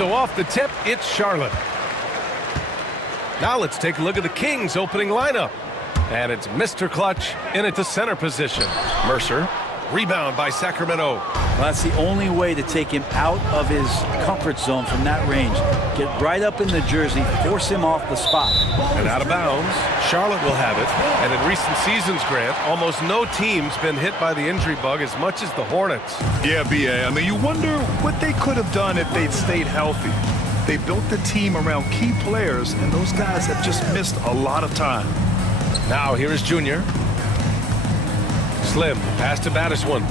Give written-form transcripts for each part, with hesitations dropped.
So off the tip, it's Charlotte. Now let's take a look at the Kings opening lineup. And it's Mr. Clutch in at the center position. Mercer, rebound by Sacramento. Well, that's the only way to take him out of his comfort zone from that range. Get right up in the jersey, force him off the spot. And out of bounds, Charlotte will have it. And in recent seasons, Grant, almost no team's been hit by the injury bug as much as the Hornets. Yeah, B.A. I mean, you wonder what they could have done if they'd stayed healthy. They built the team around key players, and those guys have just missed a lot of time. Now here is Junior. Slim, pass to Battiswan.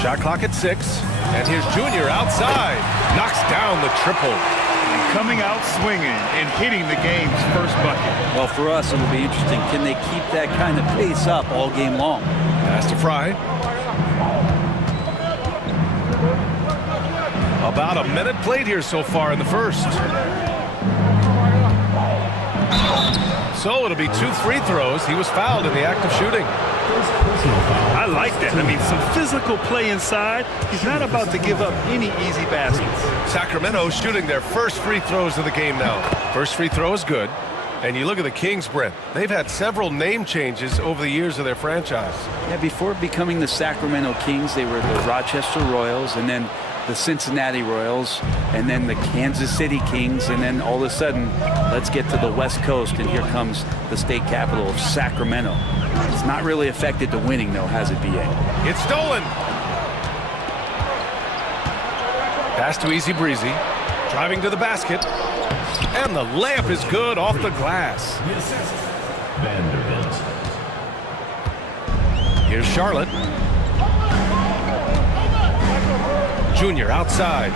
Shot clock at 6. And here's Junior outside. Knocks down the triple. And coming out swinging and hitting the game's first bucket. Well, for us, it'll be interesting. Can they keep that kind of pace up all game long? Pass to Fry. About a minute played here so far in the first. So it'll be 2 free throws. He was fouled in the act of shooting. I like that. I mean, some physical play inside. He's not about to give up any easy baskets. Sacramento shooting their first free throws of the game now. First free throw is good. And you look at the Kings, Brent. They've had several name changes over the years of their franchise. Yeah, before becoming the Sacramento Kings, they were the Rochester Royals, and then the Cincinnati Royals, and then the Kansas City Kings, and then all of a sudden, let's get to the West Coast, and here comes the state capital of Sacramento. It's not really affected the winning, though, has it, B.A.? It's stolen. Pass to Easy Breezy. Driving to the basket. And the layup is good off the glass. Here's Charlotte. Junior outside.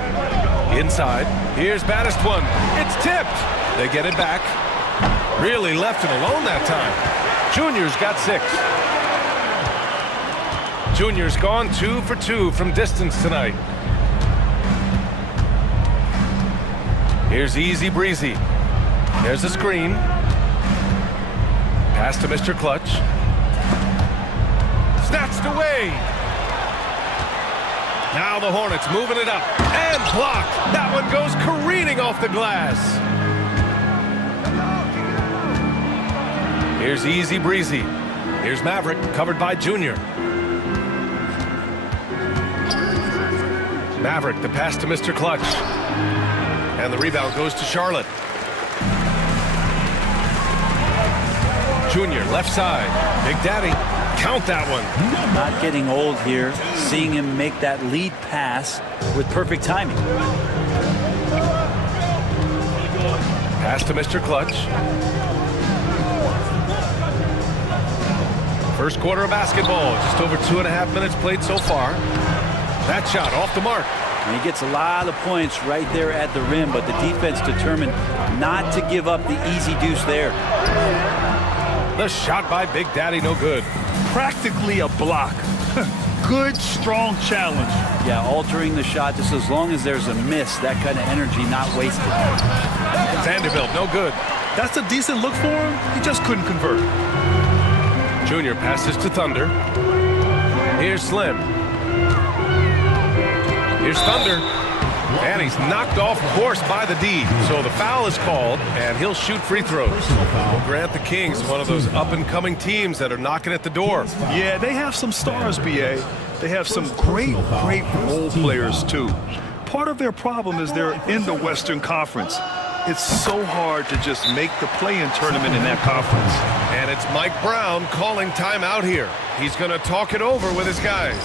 Inside. Here's Battiswan. It's tipped. They get it back. Really left it alone that time. Junior's got 6. Junior's gone 2 for 2 from distance tonight. Here's Easy Breezy. There's a screen. Pass to Mr. Clutch. Snatched away. Now the Hornets moving it up. And blocked. That one goes careening off the glass. Here's Easy Breezy. Here's Maverick, covered by Junior. Maverick, the pass to Mr. Clutch. And the rebound goes to Charlotte. Junior, left side. Big Daddy, count that one. Not getting old here. Seeing him make that lead pass with perfect timing. Pass to Mr. Clutch. First quarter of basketball. Just over 2.5 minutes played so far. That shot off the mark. And he gets a lot of points right there at the rim, but the defense determined not to give up the easy deuce there. The shot by Big Daddy, no good. Practically a block. Good, strong challenge. Yeah, altering the shot just as long as there's a miss, that kind of energy not wasted. Vanderbilt, no good. That's a decent look for him. He just couldn't convert. Junior passes to Thunder. Here's Slim. Here's Thunder. And he's knocked off course by the D. So the foul is called, and he'll shoot free throws. Well, Grant, the Kings, one of those up-and-coming teams that are knocking at the door. Yeah, they have some stars, B.A. They have some great role players, too. Part of their problem is they're in the Western Conference. It's so hard to just make the play-in tournament in that conference. And it's Mike Brown calling timeout here. He's going to talk it over with his guys.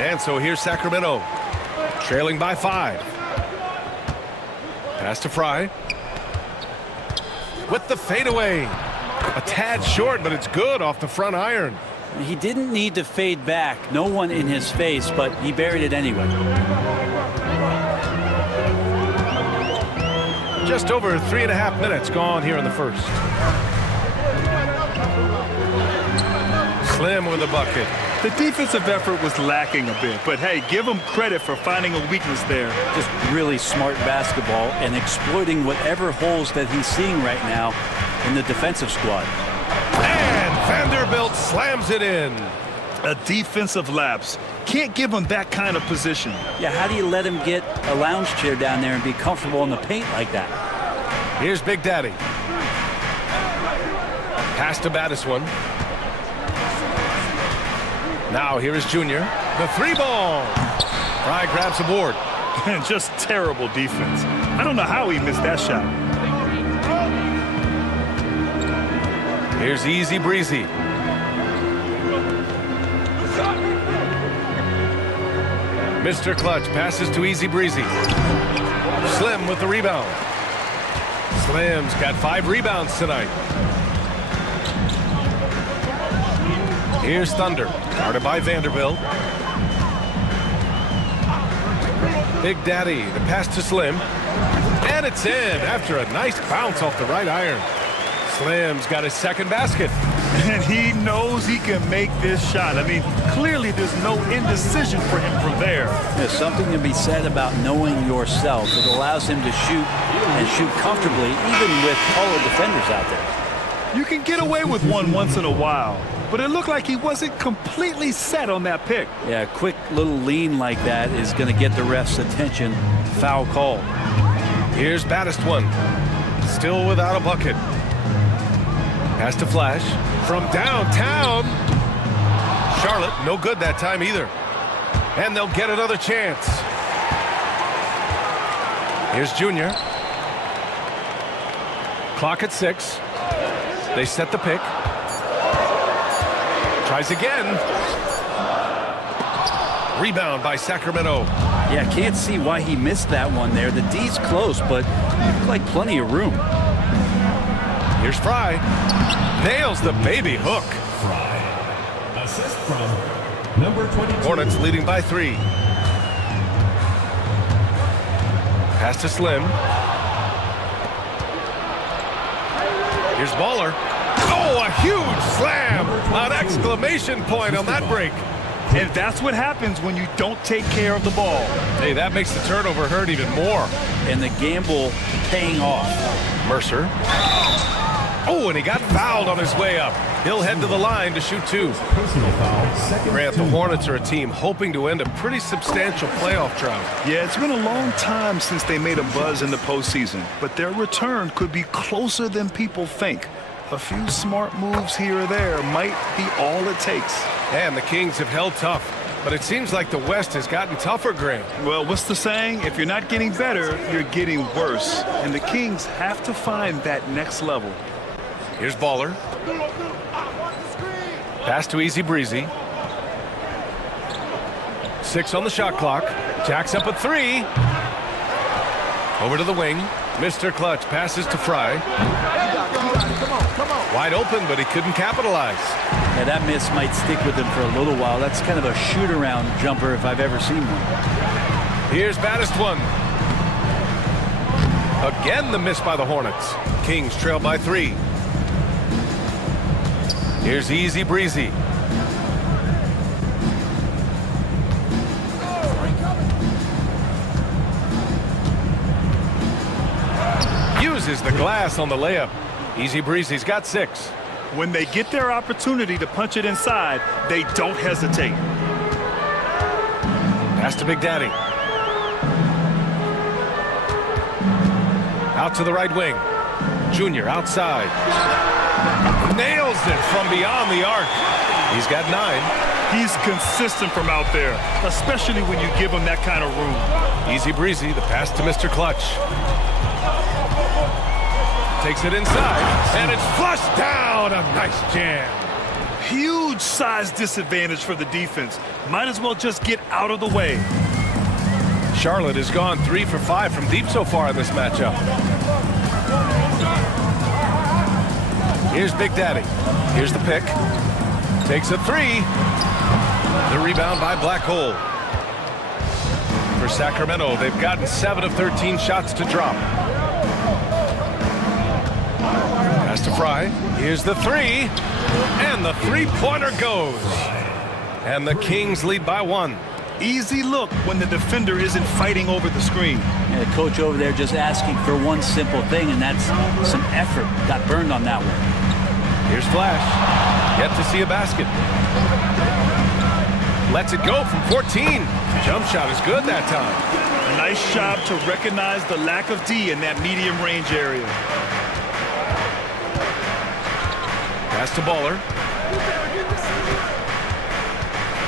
And so here's Sacramento, trailing by 5. Pass to Fry. With the fadeaway. A tad short, but it's good off the front iron. He didn't need to fade back. No one in his face, but he buried it anyway. Just over 3.5 minutes gone here in the first. Slim with a bucket. The defensive effort was lacking a bit, but hey, give him credit for finding a weakness there. Just really smart basketball and exploiting whatever holes that he's seeing right now in the defensive squad. And Vanderbilt slams it in. A defensive lapse. Can't give him that kind of position. Yeah, how do you let him get a lounge chair down there and be comfortable in the paint like that? Here's Big Daddy. Pass to Battis one. Now here is Junior. The 3-ball. Fry grabs the board. Just terrible defense. I don't know how he missed that shot. Here's Easy Breezy. Mr. Clutch passes to Easy Breezy. Slim with the rebound. Slim's got 5 rebounds tonight. Here's Thunder, guarded by Vanderbilt. Big Daddy, the pass to Slim. And it's in after a nice bounce off the right iron. Slim's got his second basket. And he knows he can make this shot. I mean, clearly there's no indecision for him from there. There's something to be said about knowing yourself. It allows him to shoot and shoot comfortably, even with taller defenders out there. You can get away with one once in a while, but it looked like he wasn't completely set on that pick. Yeah, a quick little lean like that is going to get the ref's attention. Foul call. Here's Battis one. Still without a bucket. Pass to Flash from downtown. Charlotte, no good that time either. And they'll get another chance. Here's Junior. Clock at 6. They set the pick. Tries again. Rebound by Sacramento. Yeah, can't see why he missed that one there. The D's close, but like plenty of room. Here's Fry. Nails the baby hook. Fry. Assist from number 22. Hornets leading by 3. Pass to Slim. Here's Baller. Oh, a huge slam! An exclamation point on that break. And that's what happens when you don't take care of the ball. Hey, that makes the turnover hurt even more. And the gamble paying off. Mercer. Oh, and he got fouled on his way up. He'll head to the line to shoot 2. Personal foul. Second Grant, the team. Hornets are a team hoping to end a pretty substantial playoff drought. Yeah, it's been a long time since they made a buzz in the postseason, but their return could be closer than people think. A few smart moves here or there might be all it takes. And the Kings have held tough, but it seems like the West has gotten tougher, Grant. Well, what's the saying? If you're not getting better, you're getting worse. And the Kings have to find that next level. Here's Baller. Pass to Easy Breezy. 6 on the shot clock. Jacks up a 3. Over to the wing. Mr. Clutch passes to Fry. Wide open, but he couldn't capitalize. Yeah, that miss might stick with him for a little while. That's kind of a shoot-around jumper if I've ever seen one. Here's Battis one. Again, the miss by the Hornets. Kings trail by 3. Here's Easy Breezy. Uses the glass on the layup. Easy Breezy's got 6. When they get their opportunity to punch it inside, they don't hesitate. Pass to Big Daddy. Out to the right wing. Junior outside. Nails it from beyond the arc. He's got 9. He's consistent from out there, especially when you give him that kind of room. Easy Breezy, the pass to Mr. Clutch. Takes it inside, and it's flushed down. A nice jam. Huge size disadvantage for the defense. Might as well just get out of the way. Charlotte has gone 3 for 5 from deep so far in this matchup. Here's Big Daddy. Here's the pick. Takes a 3. The rebound by Black Hole. For Sacramento, they've gotten 7 of 13 shots to drop. Pass to Fry. Here's the 3. And the three-pointer goes. And the Kings lead by 1. Easy look when the defender isn't fighting over the screen. And the coach over there just asking for one simple thing, and that's some effort. Got burned on that one. Here's Flash. Yet to see a basket. Lets it go from 14. Jump shot is good that time. A nice job to recognize the lack of D in that medium range area. Pass to Baller.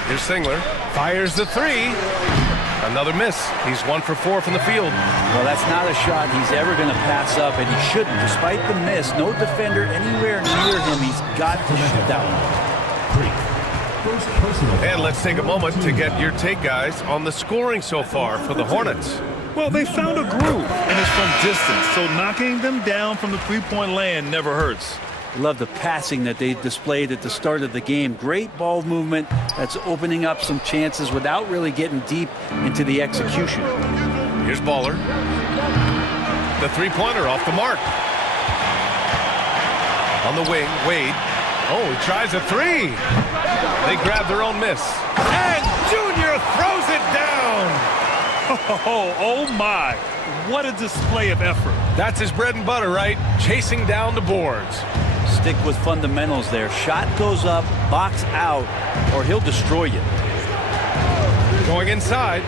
Here's Singler. Fires the three. Another miss. He's 1 for 4 from the field. Well, that's not a shot he's ever going to pass up, and he shouldn't. Despite the miss, no defender anywhere near him. He's got to shoot that one. First personal And foul. let's take a moment to get your take, guys, on the scoring so far for the Hornets. Well, they found a groove, and it's from distance, so knocking them down from the three-point land never hurts. Love the passing that they displayed at the start of the game. Great ball movement that's opening up some chances without really getting deep into the execution. Here's Baller. The three-pointer off the mark. On the wing, Wade. Oh, he tries a three. They grab their own miss. And Junior throws it down. Oh my. What a display of effort. That's his bread and butter, right? Chasing down the boards. Stick with fundamentals there. Shot goes up, box out, or he'll destroy you. Going inside.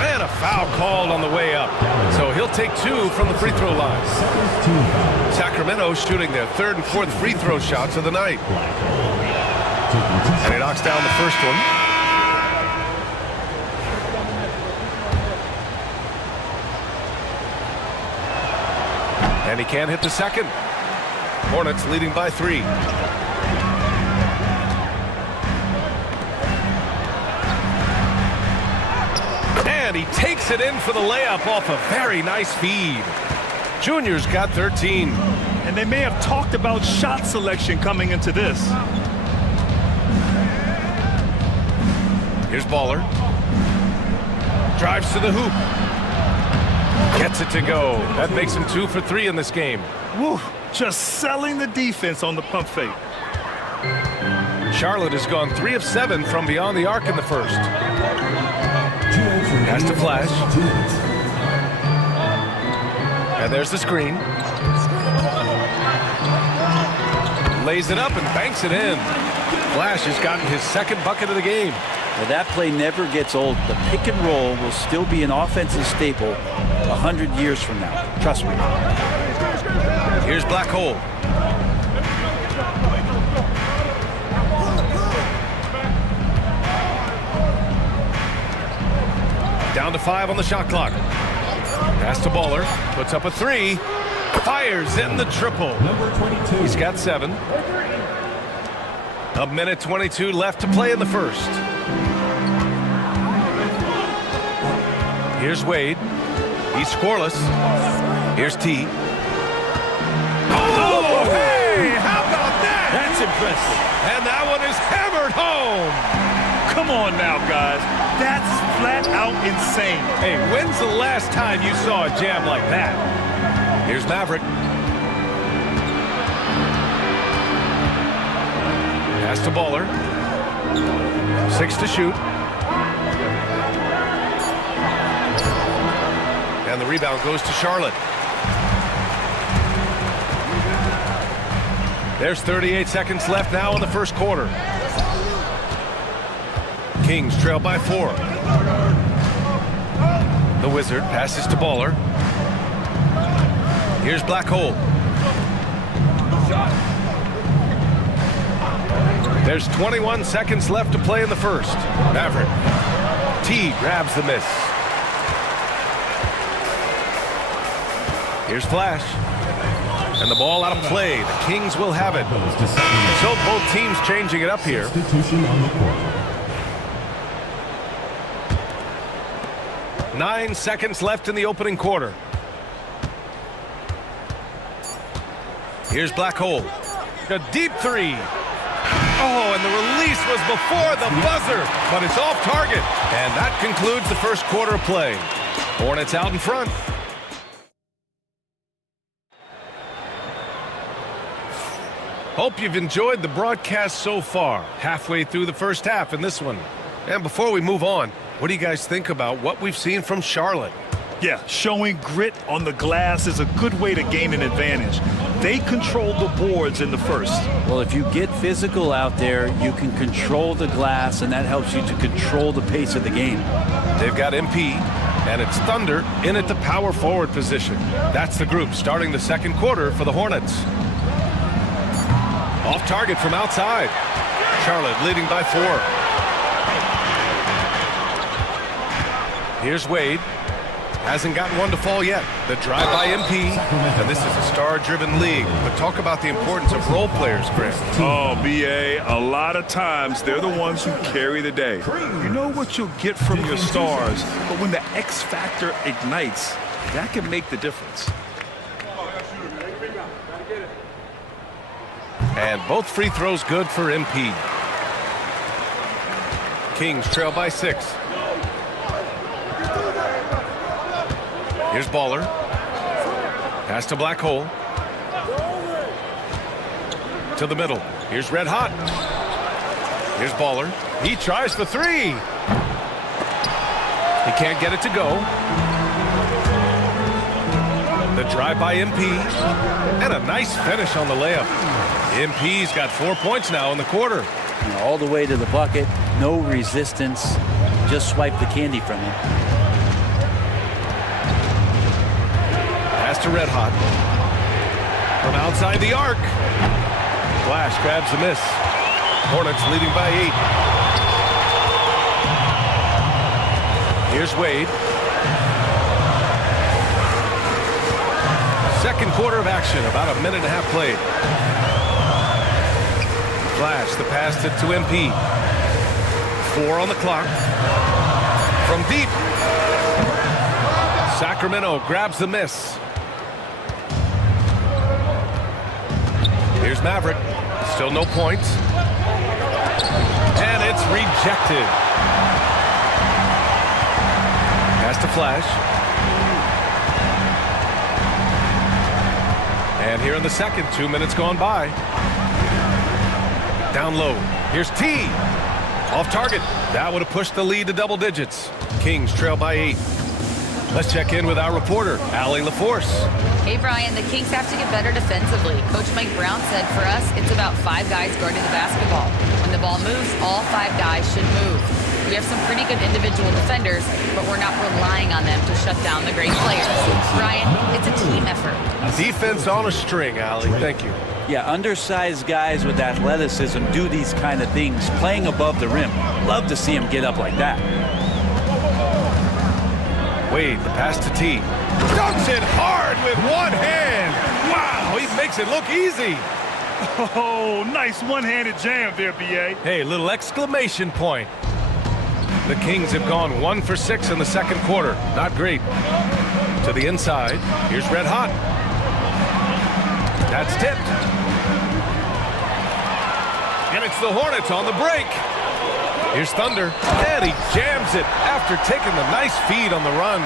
And a foul called on the way up. So he'll take 2 from the free throw line. Second team foul. Sacramento shooting their 3rd and 4th free throw shots of the night. And he knocks down the first one. And he can't hit the second. Hornets leading by 3. And he takes it in for the layup off a very nice feed. Junior's got 13. And they may have talked about shot selection coming into this. Here's Baller. Drives to the hoop. Gets it to go. That makes him 2 for 3 in this game. Woo, just selling the defense on the pump fake. Charlotte has gone 3 of 7 from beyond the arc in the first. Has to Flash. And there's the screen. Lays it up and banks it in. Flash has gotten his 2nd bucket of the game. Well, that play never gets old. The pick and roll will still be an offensive staple 100 years from now. Trust me. Here's Black Hole. Down to 5 on the shot clock. Pass to Baller. Puts up a 3. Fires in the triple. Number 22. He's got 7. A minute 22 left to play in the first. Here's Wade. He's scoreless. Here's T. Oh, hey! How about that? That's impressive. And that one is hammered home. Come on now, guys. That's flat out insane. Hey, when's the last time you saw a jam like that? Here's Maverick. Pass to Baller. 6 to shoot. And the rebound goes to Charlotte. There's 38 seconds left now in the first quarter. Kings trail by 4. The Wizard passes to Baller. Here's Black Hole. There's 21 seconds left to play in the first. Maverick. T grabs the miss. Here's Flash. And the ball out of play. The Kings will have it. So both teams changing it up here. Substitution on the court. 9 seconds left in the opening quarter. Here's Black Hole. A deep 3. Oh, and the release was before the buzzer, but it's off target. And that concludes the first quarter of play. Hornets out in front. Hope you've enjoyed the broadcast so far. Halfway through the first half in this one. And before we move on, what do you guys think about what we've seen from Charlotte? Yeah, showing grit on the glass is a good way to gain an advantage. They controlled the boards in the first. Well, if you get physical out there, you can control the glass, and that helps you to control the pace of the game. They've got MP, and it's Thunder in at the power forward position. That's the group starting the second quarter for the Hornets. Off target from outside. Charlotte leading by 4. Here's Wade. Hasn't gotten one to fall yet. The drive by MP, and this is a star-driven league. But talk about the importance of role players, Grant. Oh, BA, a lot of times they're the ones who carry the day. You know what you'll get from your stars, but when the X factor ignites, that can make the difference. And both free throws good for MP. Kings trail by 6. Here's Baller. Pass to Black Hole. To the middle. Here's Red Hot. Here's Baller. He tries for 3. He can't get it to go. The drive by MP. And a nice finish on the layup. MP's got 4 points now in the quarter. All the way to the bucket. No resistance. Just swipe the candy from him. Pass to Red Hot. From outside the arc. Flash grabs the miss. Hornets leading by 8. Here's Wade. Second quarter of action, about a minute and a half played. Flash, the pass to MP. 4 on the clock. From deep. Sacramento grabs the miss. Here's Maverick. Still no points. And it's rejected. Pass to Flash. And here in the second, 2 minutes gone by. Down low. Here's T. Off target. That would have pushed the lead to double digits. Kings trail by 8. Let's check in with our reporter, Allie LaForce. Hey, Brian, the Kings have to get better defensively. Coach Mike Brown said for us, it's about 5 guys guarding the basketball. When the ball moves, all 5 guys should move. We have some pretty good individual defenders, but we're not relying on them to shut down the great players. Brian, it's a team effort. Defense on a string, Allie. Thank you. Yeah, undersized guys with athleticism do these kind of things, playing above the rim. Love to see them get up like that. Wade, the pass to T. Dunks it hard with one hand. Wow, he makes it look easy. Oh, nice one-handed jam there, BA. Hey, little exclamation point. The Kings have gone 1 for 6 in the second quarter. Not great. To the inside. Here's Red Hot. That's tipped. And it's the Hornets on the break. Here's Thunder. And he jams it after taking the nice feed on the run.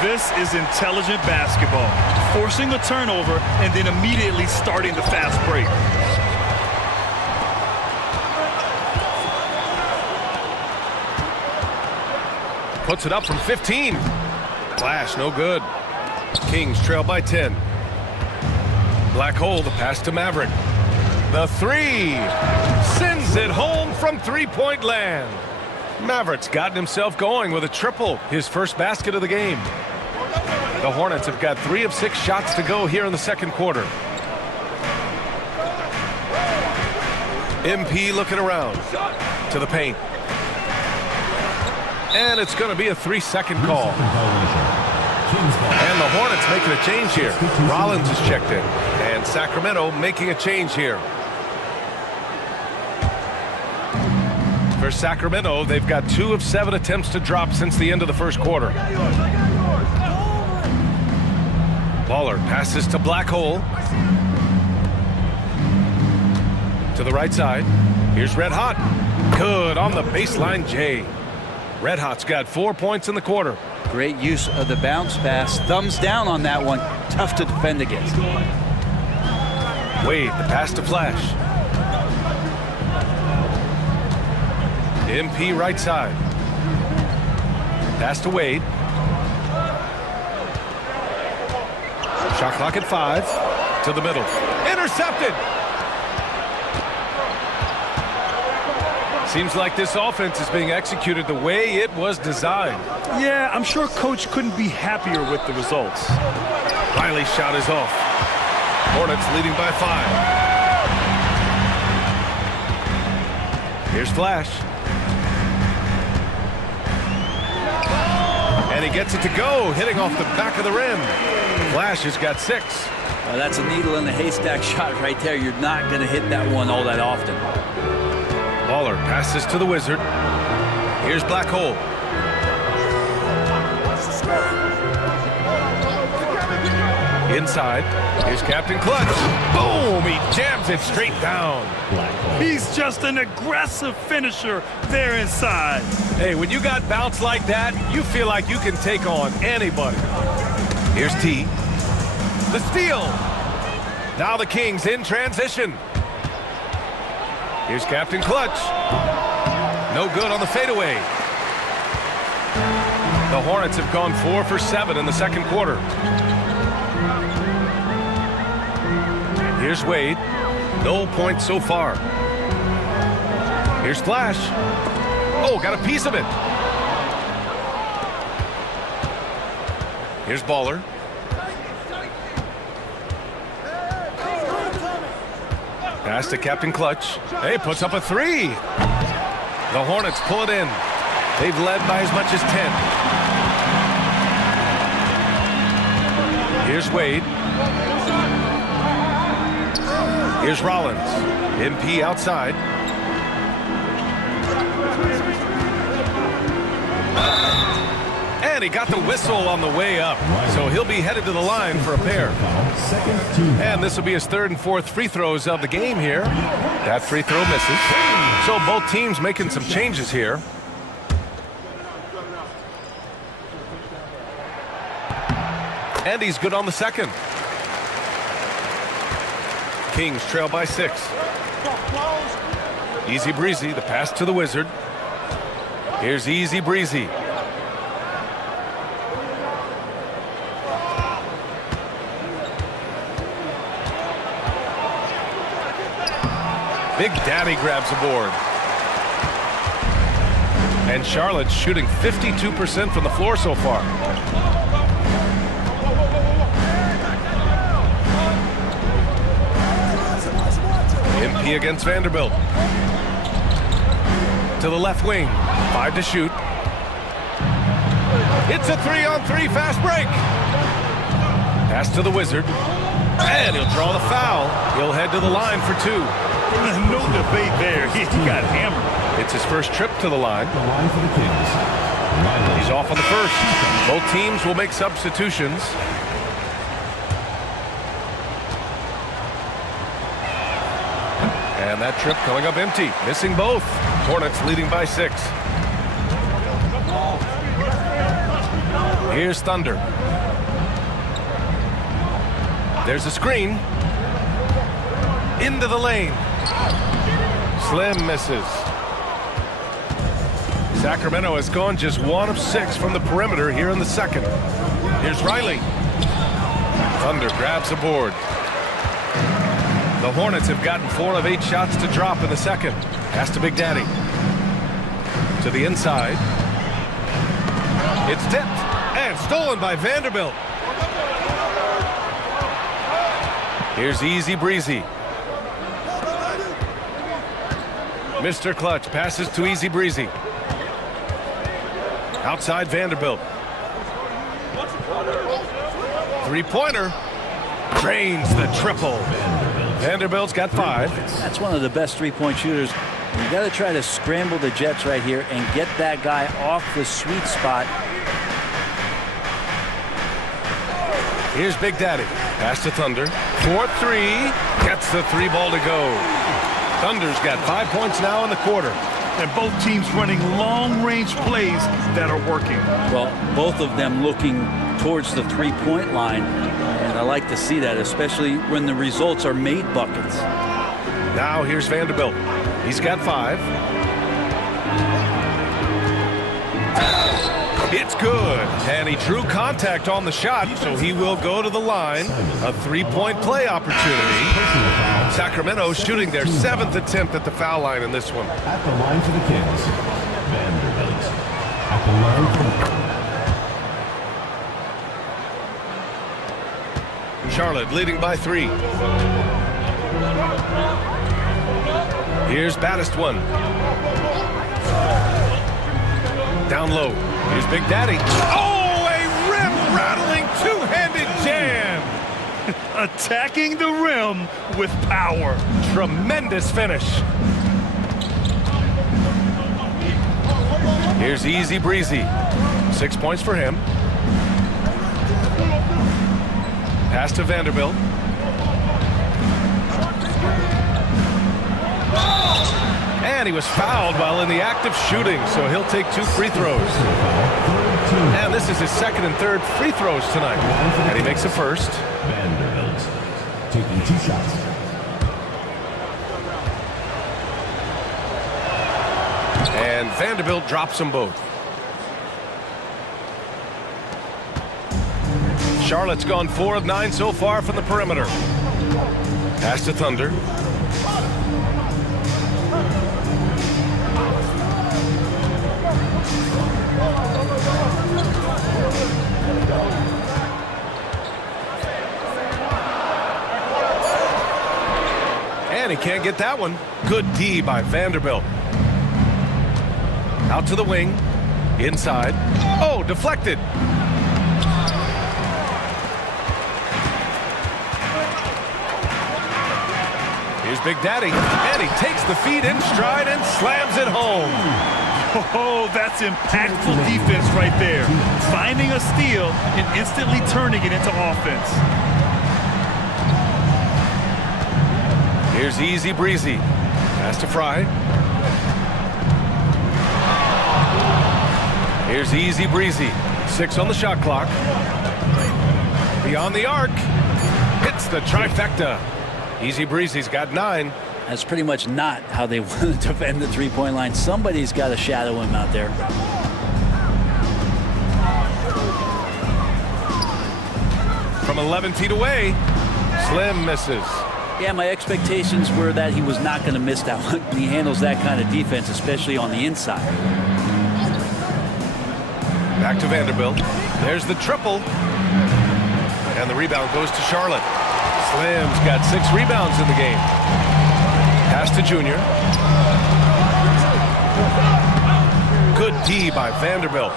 This is intelligent basketball. Forcing a turnover and then immediately starting the fast break. Puts it up from 15. Flash, no good. Kings trail by 10. Black Hole, the pass to Maverick. The 3. Sends it home from three-point land. Maverick's gotten himself going with a triple, his first basket of the game. The Hornets have got 3 of 6 shots to go here in the second quarter. MP looking around to the paint. And it's going to be a 3-second call. And the Hornets making a change here. Rollins is checked in. And Sacramento making a change here. For Sacramento, they've got 2 of 7 attempts to drop since the end of the first quarter. Baller passes to Black Hole. To the right side. Here's Red Hot. Good on the baseline, Jay. Red Hot's got 4 points in the quarter. Great use of the bounce pass. Thumbs down on that one. Tough to defend against. Wade, the pass to Flash. MP right side. Pass to Wade. Shot clock at 5. To the middle. Intercepted. Seems like this offense is being executed the way it was designed. Yeah, I'm sure Coach couldn't be happier with the results. Riley's shot is off. Hornets leading by 5. Here's Flash. And he gets it to go, hitting off the back of the rim. Flash has got 6. That's a needle in the haystack shot right there. You're not going to hit that one all that often. Baller passes to the Wizard. Here's Black Hole. Inside. Here's Captain Clutch. Boom! He jams it straight down. He's just an aggressive finisher there inside. Hey, when you got bounce like that, you feel like you can take on anybody. Here's T. The steal. Now the Kings in transition. Here's Captain Clutch. No good on the fadeaway. The Hornets have gone 4 for 7 in the second quarter. Here's Wade. No points so far. Here's Flash. Oh, got a piece of it. Here's Baller. Pass to Captain Clutch. Hey, puts up a 3. The Hornets pull it in. They've led by as much as 10. Here's Wade. Here's Rollins. MP outside. And he got the whistle on the way up. So he'll be headed to the line for a pair. And this will be his 3rd and 4th free throws of the game here. That free throw misses. So both teams making some changes here. And he's good on the second. Kings trail by 6. Easy Breezy, the pass to the Wizard. Here's Easy Breezy. Big Daddy grabs a board. And Charlotte's shooting 52% from the floor so far. MP against Vanderbilt. To the left wing. 5 to shoot. It's a 3-on-3 fast break. Pass to the Wizard. And he'll draw the foul. He'll head to the line for 2. No debate there. He got hammered. It's his first trip to the line. The line for the Kings. He's off on the first. Both teams will make substitutions. And that trip coming up empty. Missing both. Hornets leading by 6. Here's Thunder. There's a screen. Into the lane. Slim misses. Sacramento has gone just 1 of 6 from the perimeter here in the second. Here's Riley. Thunder grabs a board. The Hornets have gotten 4 of 8 shots to drop in the second. Pass to Big Daddy. To the inside. It's tipped and stolen by Vanderbilt. Here's Easy Breezy. Mr. Clutch passes to Easy Breezy. Outside Vanderbilt. Three-pointer. Drains the triple. Vanderbilt's got 5. That's one of the best three-point shooters. You got to try to scramble the Jets right here and get that guy off the sweet spot. Here's Big Daddy. Pass to Thunder. 4-3. Gets the 3-ball to go. Thunder's got 5 points now in the quarter. And both teams running long-range plays that are working. Well, both of them looking towards the three-point line. And I like to see that, especially when the results are made buckets. Now here's Vanderbilt. He's got 5. It's good. And he drew contact on the shot, so he will go to the line. A three-point play opportunity. Sacramento shooting their 7th attempt at the foul line in this one. At the line for the Kings, Vanderbilt. At the line for Charlotte leading by 3. Here's Baddest one. Down low. Here's Big Daddy. Oh, a rim-rattling two-handed jam. Attacking the rim with power. Tremendous finish. Here's Easy Breezy. 6 points for him. Pass to Vanderbilt. And he was fouled while in the act of shooting, so he'll take 2 free throws. And this is his 2nd and 3rd free throws tonight. And he makes the first. Vanderbilt taking 2 shots. And Vanderbilt drops them both. Charlotte's gone 4 of 9 so far from the perimeter. Pass to Thunder. And he can't get that one. Good D by Vanderbilt. Out to the wing. Inside. Oh, deflected. Here's Big Daddy. And he takes the feed in stride and slams it home. Oh, that's impactful defense right there. Finding a steal and instantly turning it into offense. Here's Easy Breezy. Pass to Fry. Here's Easy Breezy. 6 on the shot clock. Beyond the arc. Hits the trifecta. Easy Breezy's got 9. That's pretty much not how they want to defend the three-point line. Somebody's got to shadow him out there. From 11 feet away, Slim misses. Yeah, my expectations were that he was not going to miss that one. He handles that kind of defense, especially on the inside. Back to Vanderbilt. There's the triple. And the rebound goes to Charlotte. Slim's got 6 rebounds in the game. Pass to Junior. Good D by Vanderbilt.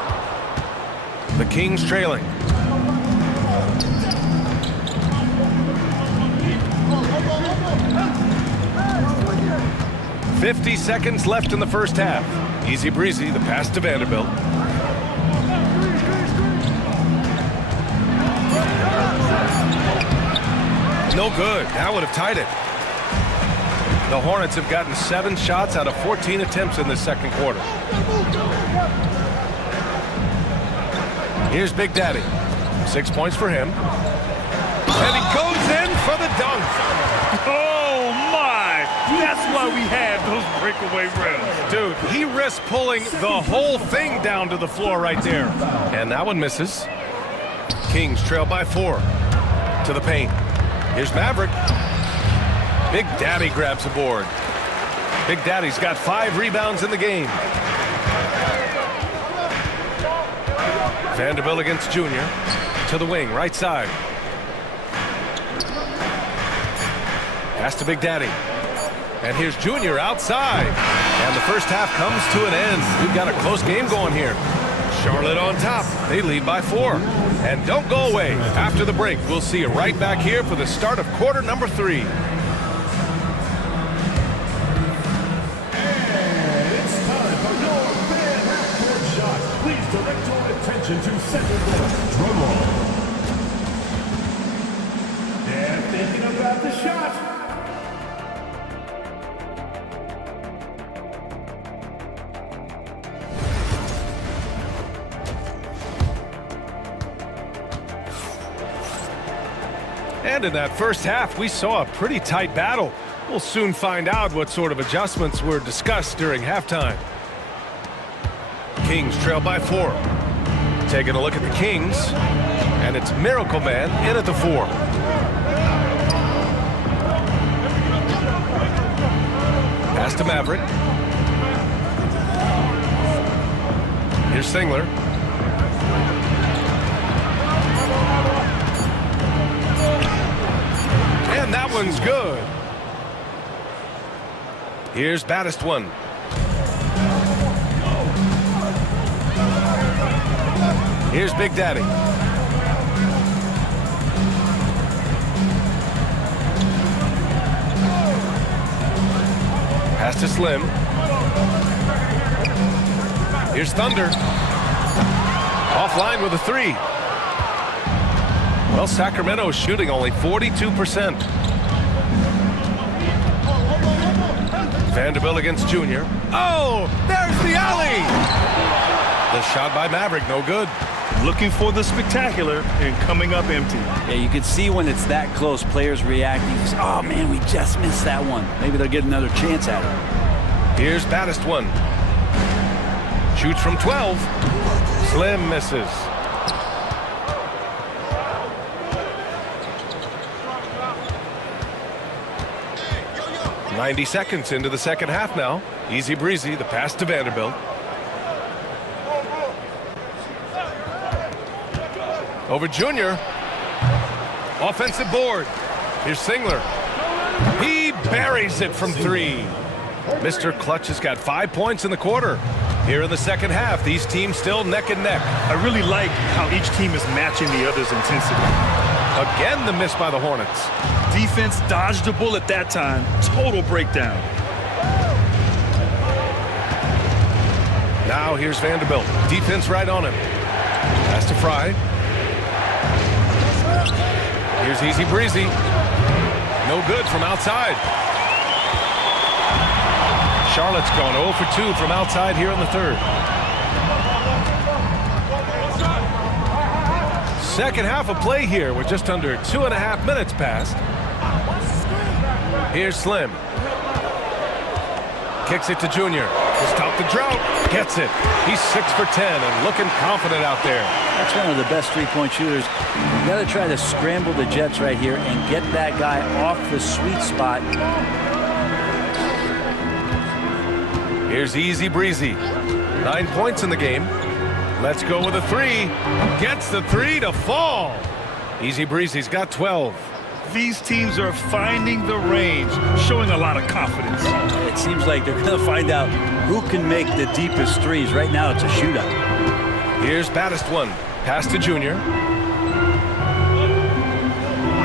The Kings trailing. 50 seconds left in the first half. Easy Breezy, the pass to Vanderbilt. No good. That would have tied it. The Hornets have gotten 7 shots out of 14 attempts in the second quarter. Here's Big Daddy. 6 points for him. And he goes in for the dunk. Oh, my. That's why we have those breakaway rims. Dude, he risks pulling the whole thing down to the floor right there. And that one misses. Kings trail by 4. To the paint. Here's Maverick. Big Daddy grabs a board. Big Daddy's got 5 rebounds in the game. Vanderbilt against Junior. To the wing, right side. Pass to Big Daddy. And here's Junior outside. And the first half comes to an end. We've got a close game going here. Charlotte on top. They lead by 4. And don't go away. After the break, we'll see you right back here for the start of quarter number 3. Please direct your attention to center court. Drum roll. They're thinking about the shot. And in that first half, we saw a pretty tight battle. We'll soon find out what sort of adjustments were discussed during halftime. Kings trail by 4. Taking a look at the Kings, and it's Miracle Man in at the 4. Pass to Maverick. Here's Singler. And that one's good. Here's baddest one. Here's Big Daddy. Pass to Slim. Here's Thunder. Offline with a 3. Well, Sacramento is shooting only 42%. Vanderbilt against Junior. Oh, there's the alley. The shot by Maverick, no good. Looking for the spectacular and coming up empty. Yeah, you can see when it's that close, players reacting. Oh, man, we just missed that one. Maybe they'll get another chance at it. Here's baddest one. Shoots from 12. Slim misses. "90 seconds into the second half now. Easy breezy, the pass to Vanderbilt. Over Junior. Offensive board. Here's Singler. He buries it from 3. Mr. Clutch has got 5 points in the quarter. Here in the second half, these teams still neck and neck. I really like how each team is matching the other's intensity. Again, the miss by the Hornets. Defense dodged a bullet that time. Total breakdown. Now here's Vanderbilt. Defense right on him. Pass to Fry. Here's Easy Breezy. No good from outside. Charlotte's gone 0 for 2 from outside here in the third. Second half of play here with just under 2.5 minutes passed. Here's Slim. Kicks it to Junior. To stop the drought. Gets it. He's 6 for 10 and looking confident out there. That's one of the best three-point shooters. You got to try to scramble the Jets right here and get that guy off the sweet spot. Here's Easy Breezy. 9 points in the game. Let's go with a 3. Gets the 3 to fall. Easy Breezy's got 12. These teams are finding the range, showing a lot of confidence. It seems like they're going to find out who can make the deepest threes. Right now, it's a shootout. Here's baddest one. Pass to Junior.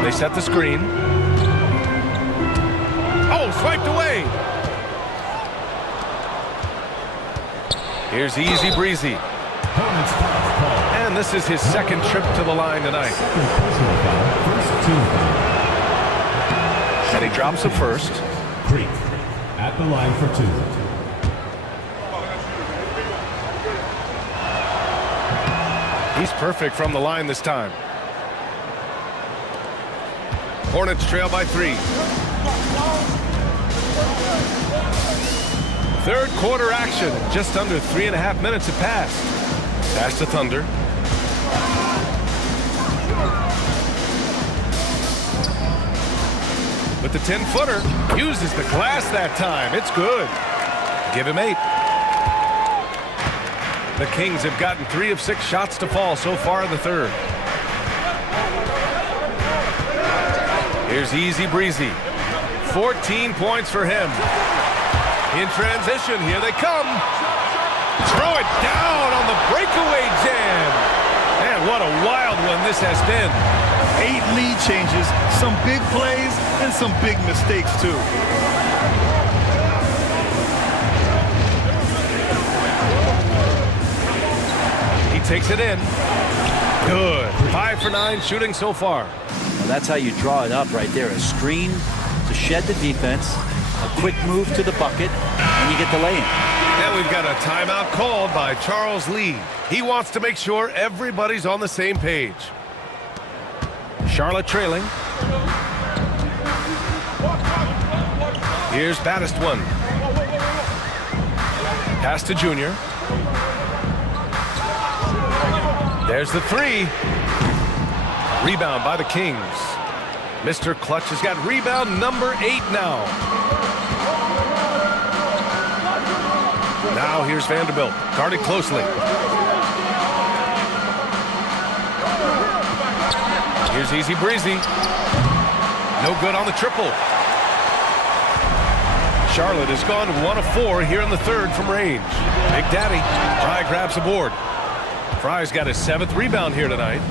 They set the screen. Oh, swiped away. Here's Easy Breezy. And this is his second trip to the line tonight. And he drops the first. Creek at the line for 2. He's perfect from the line this time. Hornets trail by 3. Third quarter action. Just under 3.5 minutes have passed. Pass to Thunder. With the 10-footer, uses the glass that time. It's good. Give him 8. The Kings have gotten 3 of 6 shots to fall so far in the third. Here's Easy Breezy. 14 points for him. In transition, here they come. Throw it down on the breakaway jam. Man, what a wild one this has been. 8 lead changes, some big plays, and some big mistakes, too. He takes it in. Good. 5 for 9 shooting so far. Well, that's how you draw it up right there. A screen to shed the defense, a quick move to the bucket, and you get the lay-in. And we've got a timeout called by Charles Lee. He wants to make sure everybody's on the same page. Charlotte trailing. Here's baddest one. Pass to Junior. There's the three. Rebound by the Kings. Mr. Clutch has got rebound number 8 now. Now here's Vanderbilt, guarded closely. Here's Easy Breezy. No good on the triple. Charlotte has gone 1 of 4 here in the third from range. Big Daddy. Fry grabs the board. Fry's got his 7th rebound here tonight.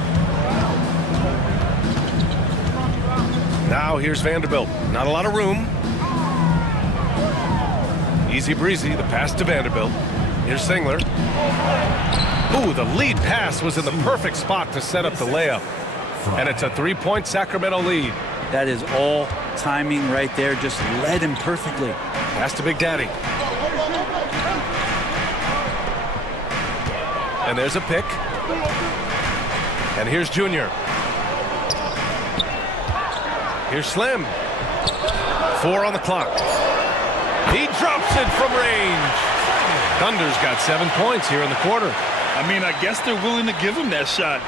Now here's Vanderbilt. Not a lot of room. Easy Breezy, the pass to Vanderbilt. Here's Singler. Ooh, the lead pass was in the perfect spot to set up the layup. And it's a 3-point Sacramento lead. That is all timing right there. Just led him perfectly. Pass to Big Daddy. And there's a pick. And here's Junior. Here's Slim. 4 on the clock. He drops it from range. Thunder's got 7 points here in the quarter. I mean, I guess they're willing to give him that shot.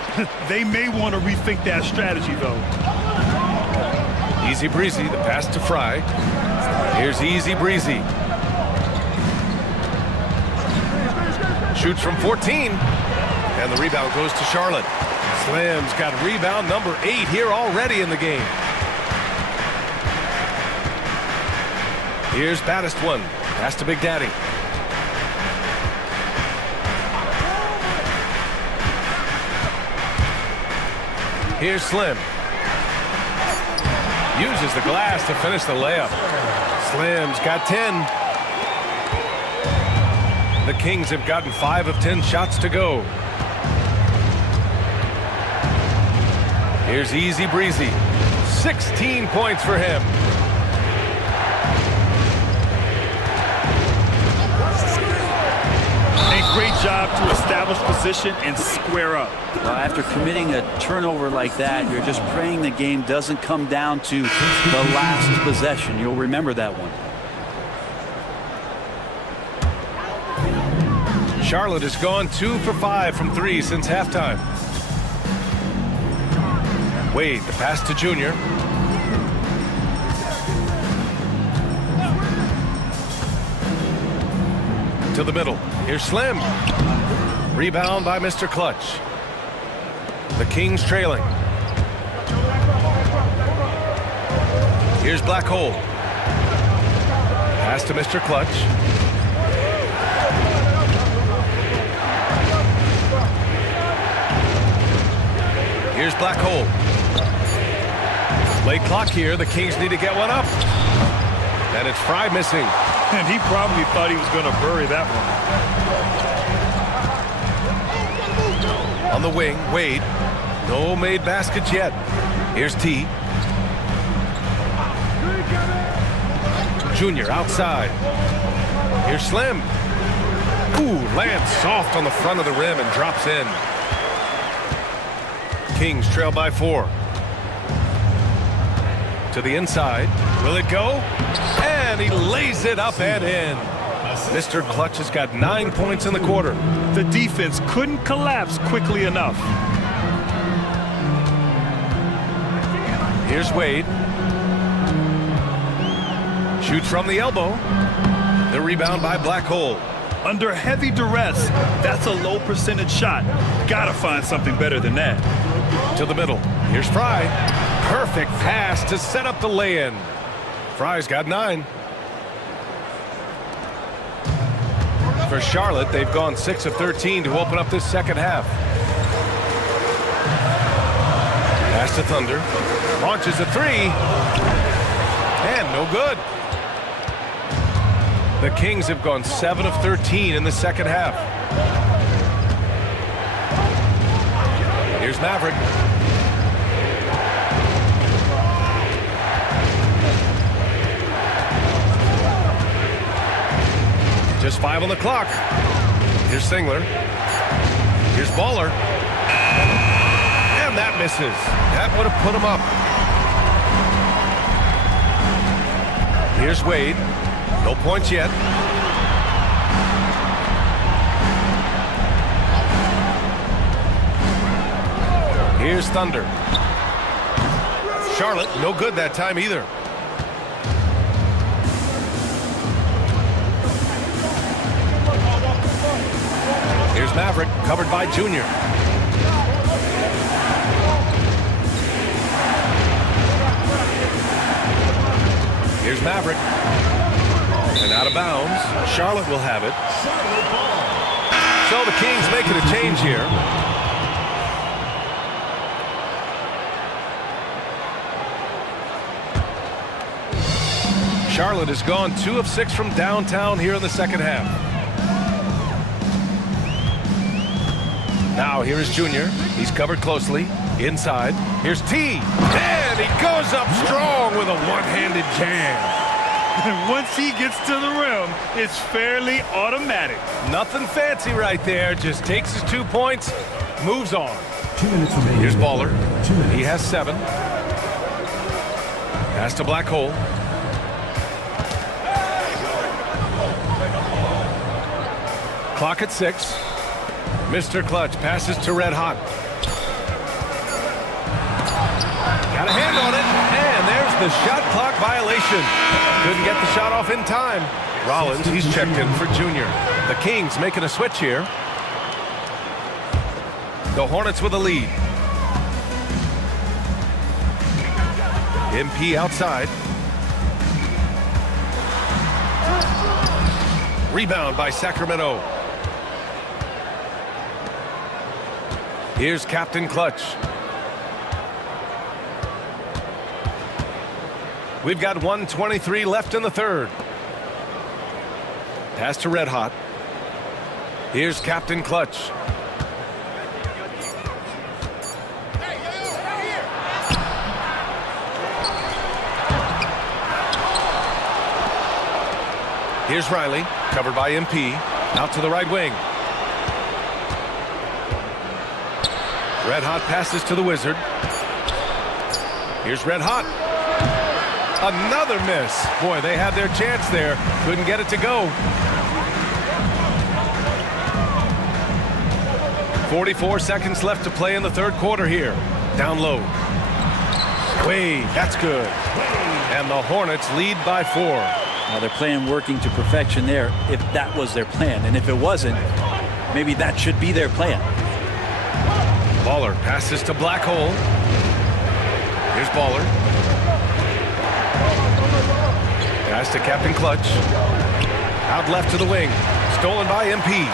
They may want to rethink that strategy, though. Easy Breezy, the pass to Fry. Here's Easy Breezy. Shoots from 14. And the rebound goes to Charlotte. Slim's got rebound number 8 here already in the game. Here's Baddest one. Pass to Big Daddy. Here's Slim. Uses the glass to finish the layup. Slim's got 10. The Kings have gotten 5 of 10 shots to go. Here's Easy Breezy. 16 points for him. A great job to establish position and square up. Well, after committing a turnover like that, you're just praying the game doesn't come down to the last possession. You'll remember that one. Charlotte has gone 2 for 5 from 3 since halftime. Wade, the pass to Junior. To the middle. Here's Slim. Rebound by Mr. Clutch. The Kings trailing. Here's Black Hole. Pass to Mr. Clutch. Here's Black Hole. Late clock here. The Kings need to get one up. And it's Fry missing. And he probably thought he was going to bury that one. On the wing, Wade. No made baskets yet. Here's T. Junior outside. Here's Slim. Ooh, lands soft on the front of the rim and drops in. Kings trail by 4. To the inside. Will it go? And he lays it up and in. Mr. Clutch has got 9 points in the quarter. The defense couldn't collapse quickly enough. Here's Wade. Shoots from the elbow. The rebound by Black Hole. Under heavy duress, that's a low percentage shot. Gotta find something better than that. To the middle. Here's Fry. Perfect pass to set up the lay-in. Fry's got 9. For Charlotte, they've gone 6 of 13 to open up this second half. Pass to Thunder. Launches a 3. And no good. The Kings have gone 7 of 13 in the second half. Here's Maverick. Just 5 on the clock. Here's Singler. Here's Baller. And that misses. That would have put him up. Here's Wade. No points yet. Here's Thunder. Charlotte, no good that time either. Here's Maverick, covered by Junior. Here's Maverick. And out of bounds. Charlotte will have it. So the Kings making a change here. Charlotte has gone 2 of 6 from downtown here in the second half. Now here is Junior. He's covered closely. Inside. Here's T. And he goes up strong with a one-handed jam. Once he gets to the rim, it's fairly automatic. Nothing fancy right there. Just takes his 2 points, moves on. 2 minutes remaining. Here's Baller. 2 minutes. He has 7. Pass to Black Hole. Clock at 6. Mr. Clutch passes to Red Hot. Got a hand on it, and there's the shot clock violation. Couldn't get the shot off in time. Rollins, he's checked in for Junior. The Kings making a switch here. The Hornets with a lead. MP outside. Rebound by Sacramento. Here's Captain Clutch. We've got 1:23 left in the third. Pass to Red Hot. Here's Captain Clutch. Here's Riley, covered by MP. Out to the right wing. Red Hot passes to the Wizard. Here's Red Hot. Another miss. Boy, they had their chance there. Couldn't get it to go. 44 seconds left to play in the third quarter here. Down low. Wade, that's good. And the Hornets lead by 4. Now they're playing working to perfection there if that was their plan. And if it wasn't, maybe that should be their plan. Baller passes to Black Hole. Here's Baller. Pass to Captain Clutch. Out left to the wing. Stolen by MP.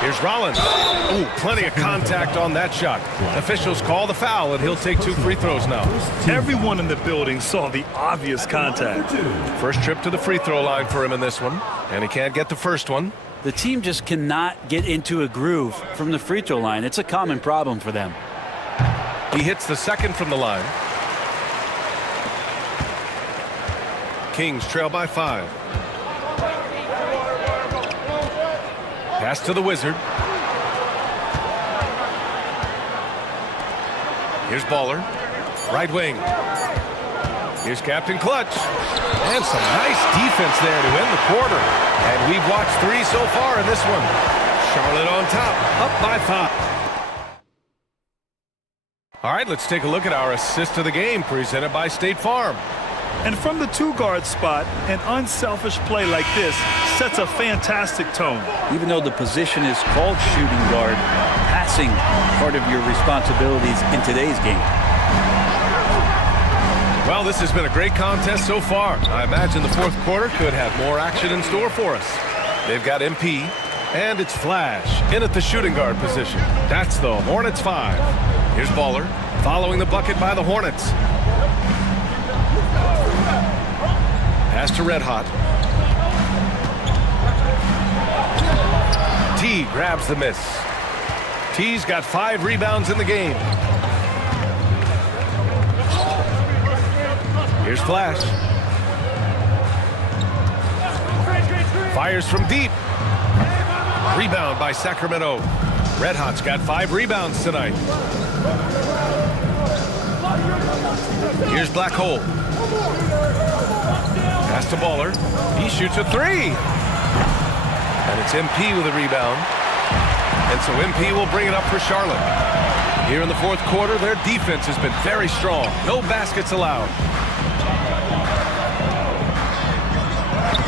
Here's Rollins. Ooh, plenty of contact on that shot. Officials call the foul, and he'll take 2 free throws now. Everyone in the building saw the obvious contact. First trip to the free throw line for him in this one, and he can't get the first one. The team just cannot get into a groove from the free throw line. It's a common problem for them. He hits the second from the line. Kings trail by 5. Pass to the Wizard. Here's Baller. Right wing. Here's Captain Clutch. And some nice defense there to end the quarter. And we've watched 3 so far in this one. Charlotte on top, up by 5. All right, let's take a look at our assist of the game presented by State Farm. And from the 2-guard spot, an unselfish play like this sets a fantastic tone. Even though the position is called shooting guard, passing part of your responsibilities in today's game. Well, this has been a great contest so far. I imagine the fourth quarter could have more action in store for us. They've got MP, and it's Flash in at the shooting guard position. That's the Hornets 5. Here's Baller, following the bucket by the Hornets. Pass to Red Hot. T grabs the miss. T's got 5 rebounds in the game. Here's Flash. Fires from deep. Rebound by Sacramento. Red Hot's got 5 rebounds tonight. Here's Black Hole. Pass to Baller. He shoots a 3. And it's MP with a rebound. And so MP will bring it up for Charlotte. Here in the fourth quarter, their defense has been very strong. No baskets allowed.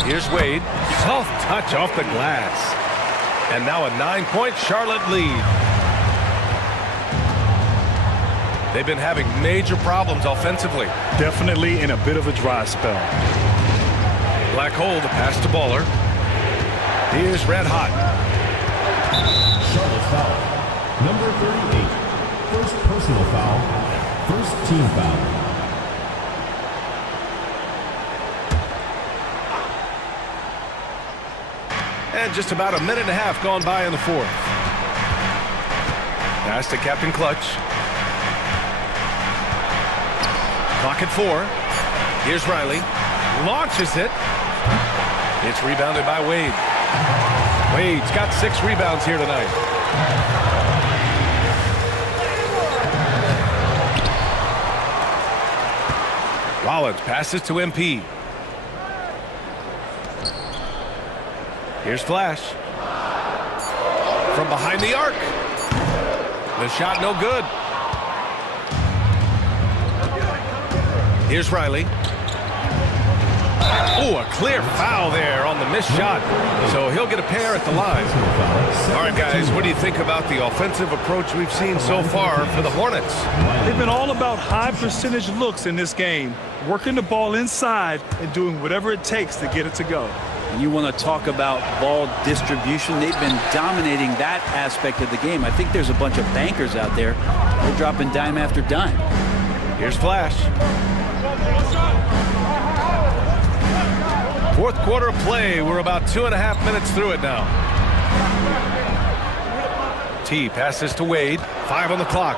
Here's Wade. Soft touch off the glass. And now a 9-point Charlotte lead. They've been having major problems offensively. Definitely in a bit of a dry spell. Black hole, the pass to Baller. Here's Red Hot. Charlotte foul. Number 38. First personal foul. First team foul. And just about a minute and a half gone by in the fourth. Pass to Captain Clutch. Clock at 4. Here's Riley. Launches it. It's rebounded by Wade. Wade's got 6 rebounds here tonight. Rollins passes to MP. Here's Flash. From behind the arc. The shot no good. Here's Riley. Oh, a clear foul there on the missed shot. So he'll get a pair at the line. All right, guys, what do you think about the offensive approach we've seen so far for the Hornets? They've been all about high percentage looks in this game, working the ball inside and doing whatever it takes to get it to go. You want to talk about ball distribution. They've been dominating that aspect of the game. I think there's a bunch of bankers out there. They're dropping dime after dime. Here's Flash. Fourth quarter of play. We're about 2.5 minutes through it now. T passes to Wade. 5 on the clock.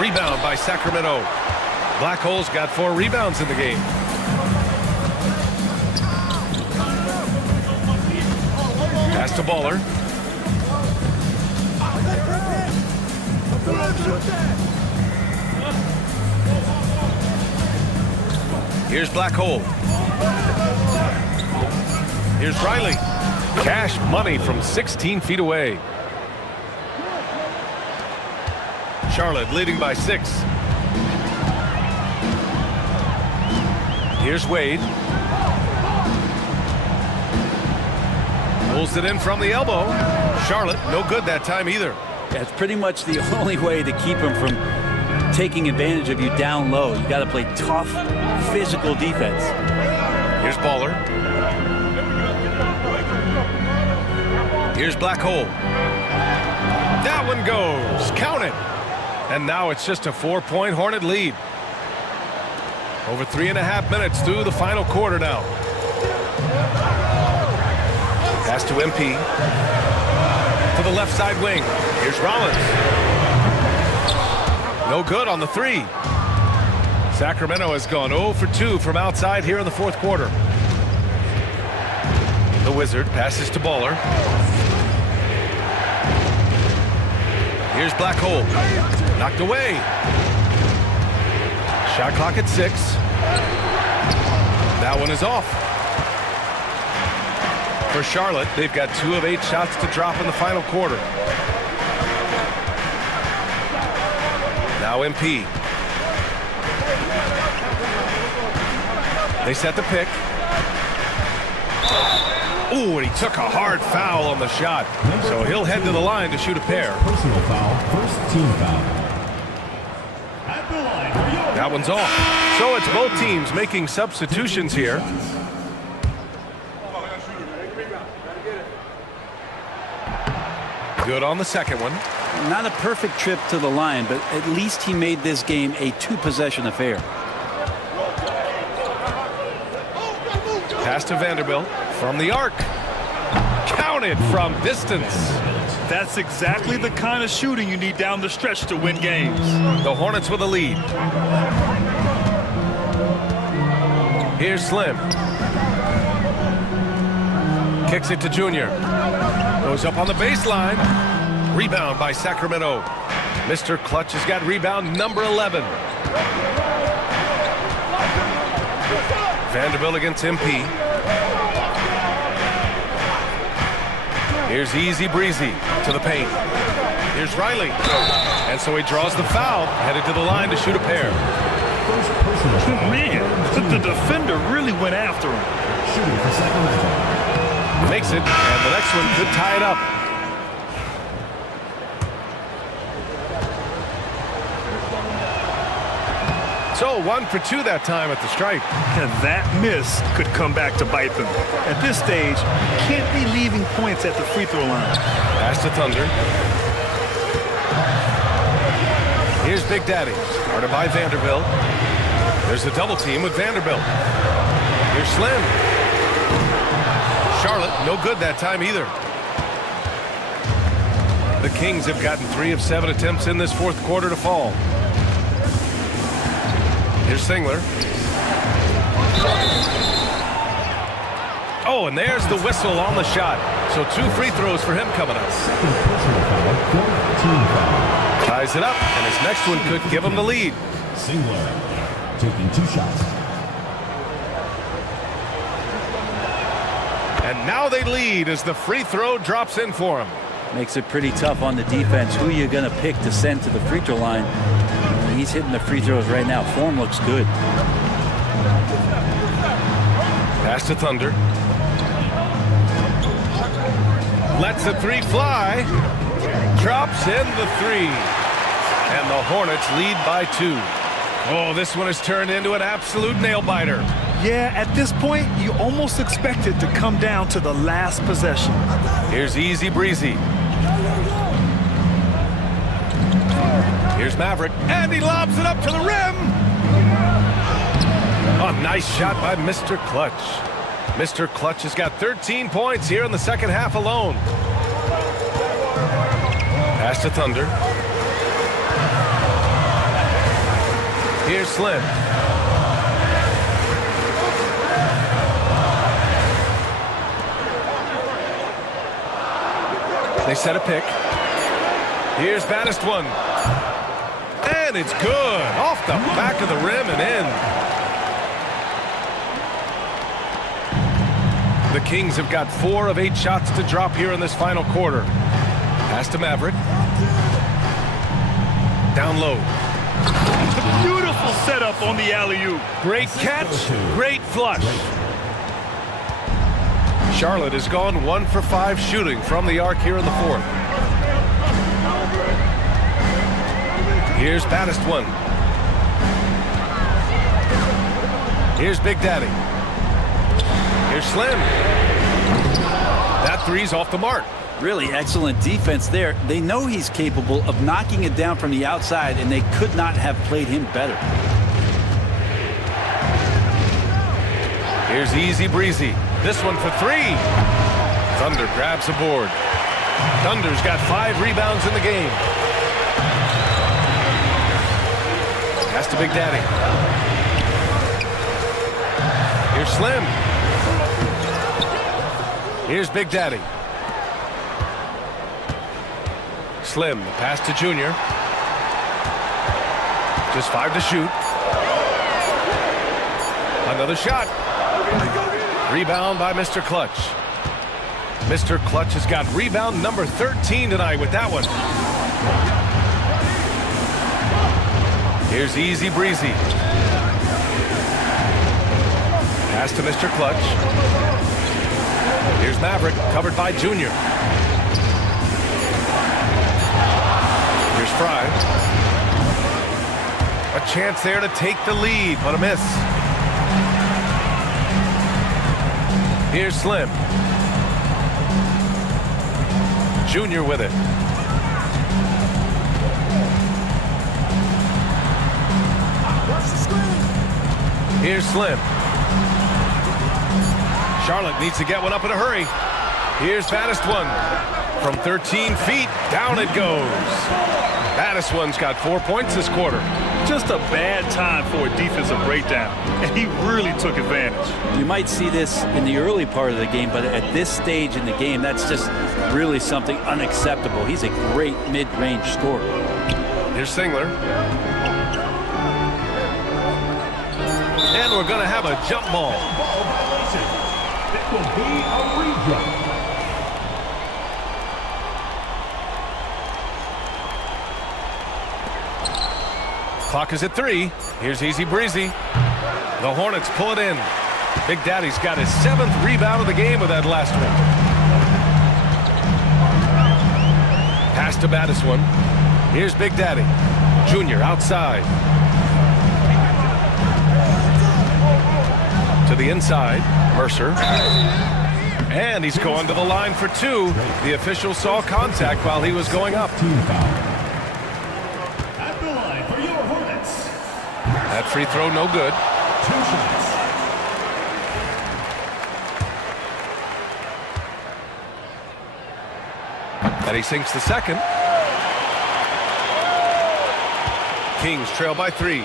Rebound by Sacramento. Black Hole's got 4 rebounds in the game. Pass to Baller. Here's Black Hole. Here's Riley. Cash money from 16 feet away. Charlotte leading by 6. Here's Wade. Pulls it in from the elbow. Charlotte, no good that time either. That's pretty much the only way to keep him from taking advantage of you down low. You got to play tough, physical defense. Here's Baller. Here's Black Hole. That one goes. Count it. And now it's just a 4-point Hornet lead. Over 3.5 minutes through the final quarter now. Pass to MP. To the left side wing. Here's Rollins. No good on the 3. Sacramento has gone 0 for 2 from outside here in the fourth quarter. The Wizard passes to Baller. Here's Black Hole. Knocked away. Shot clock at 6. That one is off. For Charlotte, they've got 2 of 8 shots to drop in the final quarter. Now MP. They set the pick. Ooh, and he took a hard foul on the shot. So he'll head to the line to shoot a pair. Personal foul. First team foul. At the line. That one's off. So it's both teams making substitutions here. Good on the second one. Not a perfect trip to the line, but at least he made this game a 2-possession affair. Pass to Vanderbilt from the arc. Counted from distance. That's exactly the kind of shooting you need down the stretch to win games. The Hornets with a lead. Here's Slim. Kicks it to Junior. Goes up on the baseline. Rebound by Sacramento. Mr. Clutch has got rebound number 11. Vanderbilt against MP. Here's easy breezy to the paint. Here's Riley. And so he draws the foul, headed to the line to shoot a pair. First personal foul. Man, the defender really went after him. Shooting for Sacramento. Makes it, and the next one could tie it up. So 1 for 2 that time at the stripe. And that miss could come back to bite them. At this stage, you can't be leaving points at the free throw line. Pass to Thunder. Here's Big Daddy, guarded by Vanderbilt. There's a double team with Vanderbilt. Here's Slim. Charlotte, no good that time either. The Kings have gotten 3 of 7 attempts in this fourth quarter to fall. Here's Singler. Oh, and there's the whistle on the shot. So 2 free throws for him coming up. Second personal foul. Fourth team foul. Ties it up, and his next one could give him the lead. Singler taking 2 shots. And now they lead as the free throw drops in for him. Makes it pretty tough on the defense. Who you're going to pick to send to the free throw line. He's hitting the free throws right now. Form looks good. Pass to Thunder. Lets the 3 fly. Drops in the 3. And the Hornets lead by 2. Oh, this one has turned into an absolute nail-biter. Yeah, at this point, you almost expect it to come down to the last possession. Here's easy breezy. Here's Maverick, and he lobs it up to the rim. A nice shot by Mr. Clutch. Mr. Clutch has got 13 points here in the second half alone. Pass to Thunder. Here's Slim. They set a pick. Here's baddest one. And it's good. Off the back of the rim and in. The Kings have got 4 of 8 shots to drop here in this final quarter. Pass to Maverick. Down low. Beautiful setup on the alley-oop. Great catch, great flush. Charlotte has gone 1 for 5 shooting from the arc here in the fourth. Here's baddest one. Here's Big Daddy. Here's Slim. That 3's off the mark. Really excellent defense there. They know he's capable of knocking it down from the outside, and they could not have played him better. Here's easy breezy. This one for 3. Thunder grabs the board. Thunder's got 5 rebounds in the game. Pass to Big Daddy. Here's Slim. Here's Big Daddy. Slim, pass to Junior. Just 5 to shoot. Another shot. Rebound by Mr. Clutch. Mr. Clutch has got rebound number 13 tonight with that one. Here's easy breezy. Pass to Mr. Clutch. Here's Maverick, covered by Junior. Here's Fry. A chance there to take the lead, but a miss. Here's Slim. Junior with it. Here's Slim. Charlotte needs to get one up in a hurry. Here's baddest one. From 13 feet, down it goes. Baddest one's got 4 points this quarter. Just a bad time for a defensive breakdown, and he really took advantage. You might see this in the early part of the game, but at this stage in the game, that's just really something unacceptable. He's a great mid-range scorer. Here's Singler. And we're going to have a jump ball. It will be a rejump. Clock is at 3. Here's easy breezy. The Hornets pull it in. Big Daddy's got his 7th rebound of the game with that last one. Pass to Battis one. Here's Big Daddy. Junior outside. To the inside. Mercer. And he's going to the line for 2. The official saw contact while he was going up. Team foul. At the line for your Hornets. That free throw no good. 2 shots. And he sinks the second. Kings trail by 3.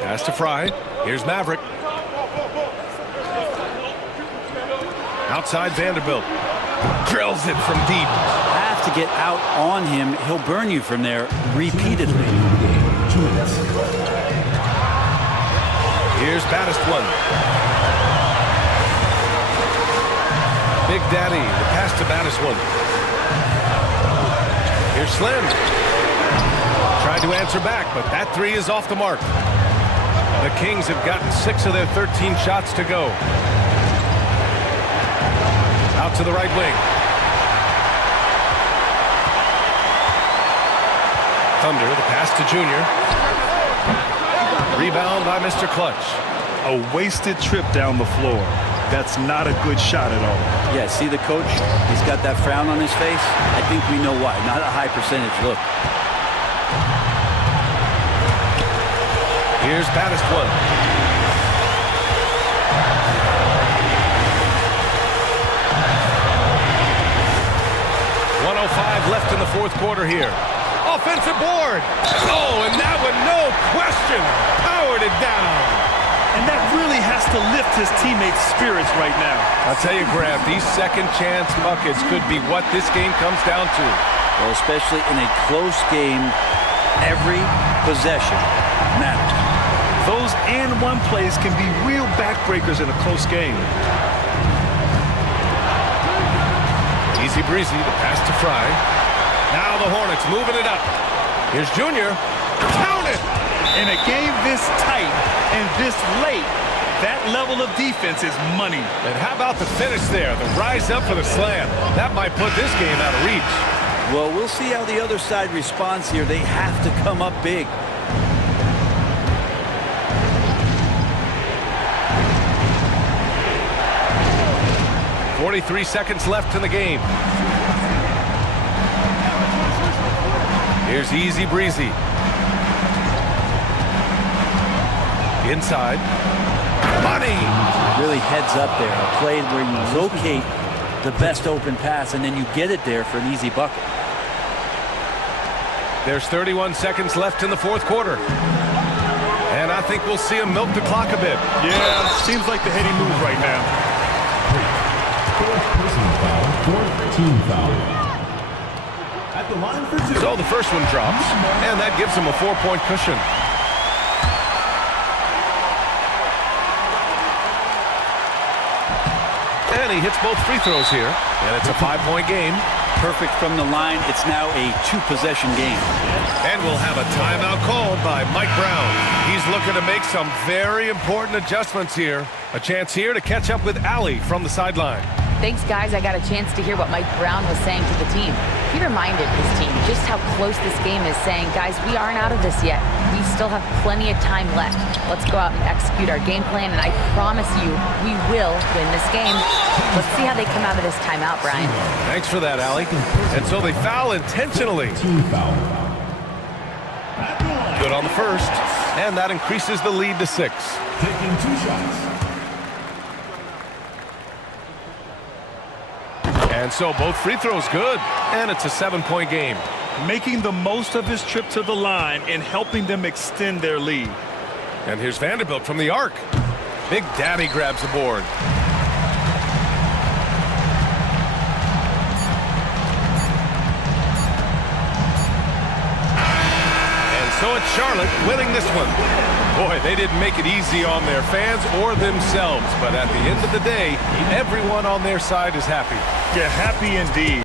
Pass to Fry. Here's Maverick. Outside Vanderbilt. Drills it from deep. Have to get out on him. He'll burn you from there repeatedly. Here's Battis one. Big Daddy, the pass to Battis one. Here's Slim. Tried to answer back, but that 3 is off the mark. The Kings have gotten 6 of their 13 shots to go. Out to the right wing. Thunder, the pass to Junior. Rebound by Mr. Clutch. A wasted trip down the floor. That's not a good shot at all. Yeah, see the coach? He's got that frown on his face. I think we know why. Not a high percentage look. Here's Battis one. 1:05 left in the 4th quarter here. Offensive board. Oh, and that one, no question, powered it down. And that really has to lift his teammates' spirits right now. I'll tell you, Graham, these second chance buckets could be what this game comes down to. Well, especially in a close game, every possession matters. Those and one plays can be real backbreakers in a close game. Easy breezy, the pass to Fry. Now the Hornets moving it up. Here's Junior. Count it! In a game this tight and this late, that level of defense is money. And how about the finish there? The rise up for the slam. That might put this game out of reach. Well, we'll see how the other side responds here. They have to come up big. .43 seconds left in the game. Here's easy breezy. Inside. Money! Really heads up there. A play where you locate the best open pass and then you get it there for an easy bucket. There's 31 seconds left in the 4th quarter. And I think we'll see him milk the clock a bit. Yeah, seems like the heady move right now. 4th personal foul, 4th team foul. At the line for 2. So the first one drops, and that gives him a 4-point cushion. And he hits both free throws here, and it's a 5-point game. Perfect from the line. It's now a 2-possession game. And we'll have a timeout called by Mike Brown. He's looking to make some very important adjustments here. A chance here to catch up with Allie from the sideline. Thanks, guys. I got a chance to hear what Mike Brown was saying to the team. He reminded his team just how close this game is, saying, guys, we aren't out of this yet. We still have plenty of time left. Let's go out and execute our game plan, and I promise you, we will win this game. Let's see how they come out of this timeout, Brian. Thanks for that, Allie. And so they foul intentionally. Team foul. Good on the first, and that increases the lead to 6. Taking 2 shots. And so both free throws good, and it's a 7-point game. Making the most of his trip to the line and helping them extend their lead. And here's Vanderbilt from the arc. Big Daddy grabs the board. And so it's Charlotte winning this one. Boy, they didn't make it easy on their fans or themselves, but at the end of the day, everyone on their side is happy. Yeah, happy indeed.